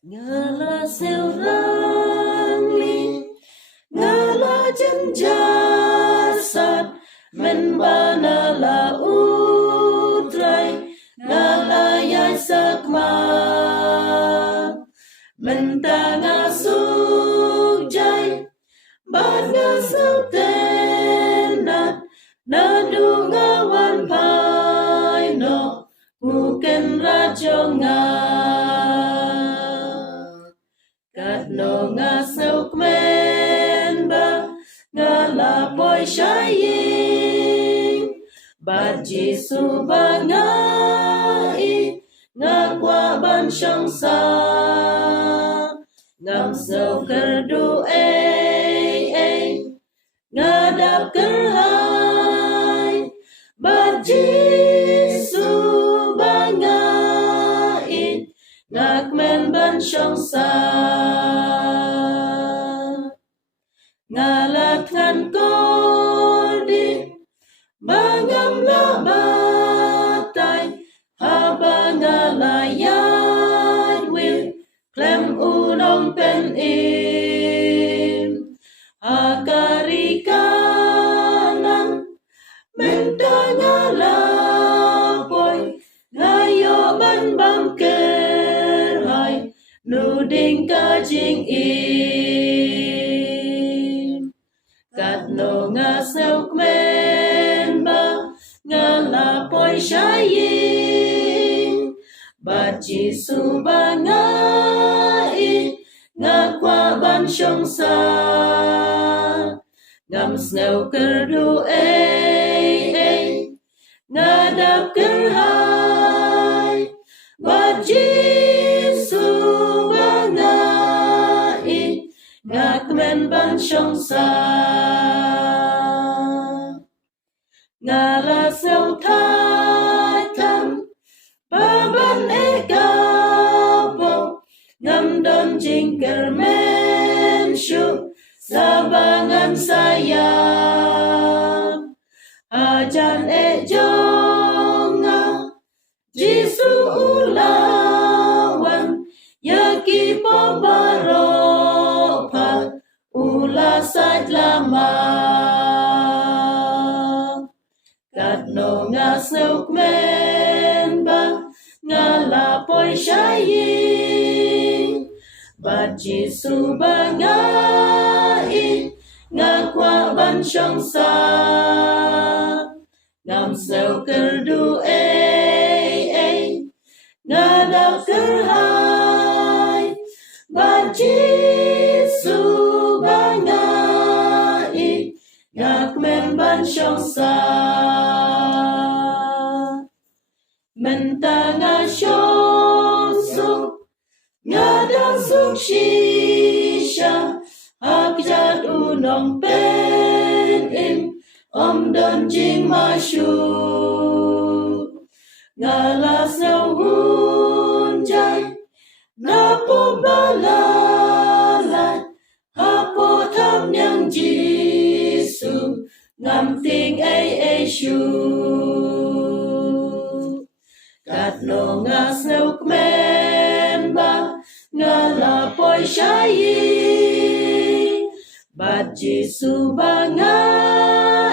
Ngala siêu rang li, ngala chân jasad, men bana la utrai, ngala yai sakma, men tanga sujai, ban nga sau tenat, na dunga wan pai no, bukan rajo nga. No nga sau kmen ba nga la boy shaying ba Jisu ba nga I nga qua ban shong sa ngam sau ker du nga dap ker hai ba Jisu ba nga I nga kmen ban shong sa ngalatkan kodi bangam la batay haba ngalayat will klem unong pen im hakarikanan menta ngalapoy ngayo ban bam kerhay nuding kajing no nga sau kmen ba nga la poi shaying ba Jisu ba nga I nga qua ban shong sa ngam sneu ker du nga dap ker hai ba Jisu ba nga I nga kmen ban shong sa ngala sau thai tham ba ban ekapo ngam don jing kermen shu sabangan sayap ajan jonga Jisu ulawan yaki pobaropa ula sait lama no nga sau kmen ba nga la poi shaying ba Jisu ba nga I nga qua ban shong sa ngam sau ker du nga dap ker hai ba Jisu ba nga I nga kmen ban shong sa menta nga shosuk nga dang suk shisha hakjat unong pen im om don jing mashu nga la sau hunjai na po balalat hapo tham nyang Jisu ngam ting shu no nga sau kmen ba nga la poi shaying ba Jisu ba nga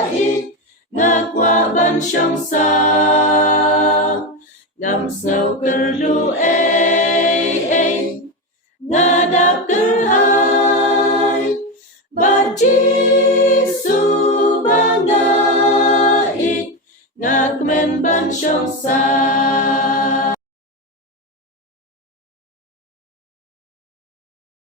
I nga qua ban shong sa ngam sau ker lu nga dap ker hai ba Jisu ba nga I nga kmen ban shong sa